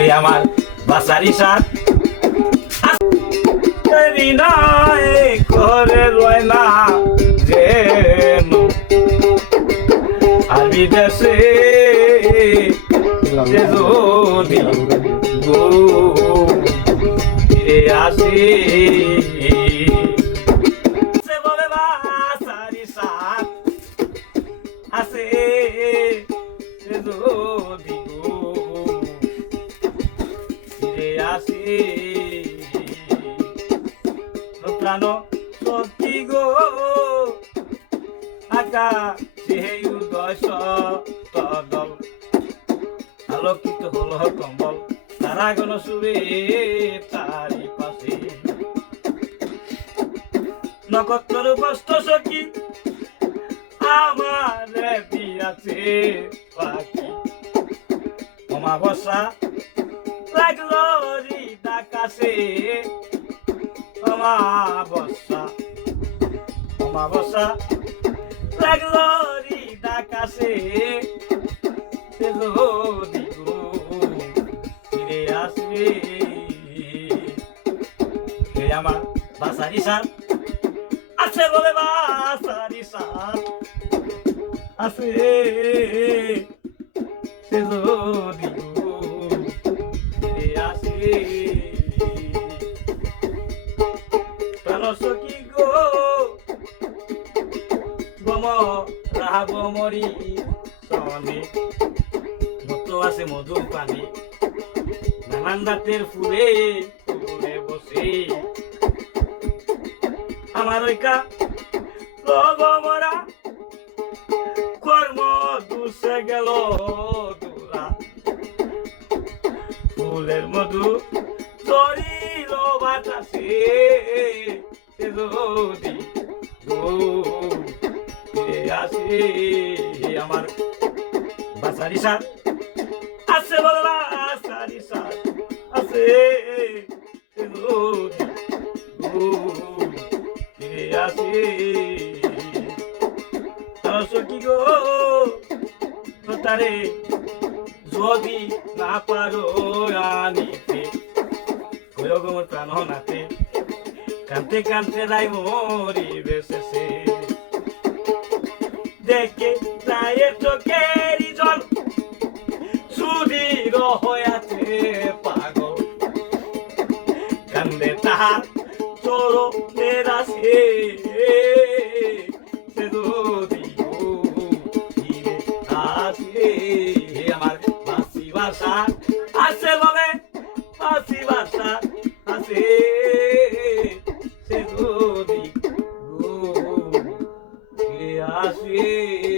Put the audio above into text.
এই আমার বাসারি সার করে রয় না যে আর বিদেশে যদি আসি বলে বাসারি সার আছে যদি ফিরে আসি প্রাণ সত্যি গো আকা সেই উদয় সদল আলোকিত হল কম্বল তারা গণ শুবে তারি পাশে নক্ষত্র কষ্ট সখী আমার দিয়াছে পাখি অমাবস্যা লাগলো ডাকাশে অমাবস্যা অমাবস্যা লাগলো ডাকাশে ফিরে আসবে আমার বাসারি সার আছে বলে বাসারি সার আছে সে যদি ফিরে আসে সখী গো গম রাহাব মরি সনে মতো আছে মধুর পানি নানান রাতের ফুলে ফুলে বসে আমার ঐকা লব মরা কর্ম দুসে গেল দুরা ফুলের মধু চরিল বাতাসে যদি আসে আমার বাসারি সার আছে বল বাসারি সার আছে আসে সখী গো তারে যদি না পারো আনিতে গোমর প্রাণ নাতে কানতে কানতে রাই মরি বেসেছে দেখে রায়ের চোখের জল সুদীর হয়েছে পাগল কান্দে তাহার চোর মেরাছে সে যদি আসে আমার বাসি ভাষা আছে বলে বাসি ভাষা আছে সে যদি ফিরে আসে।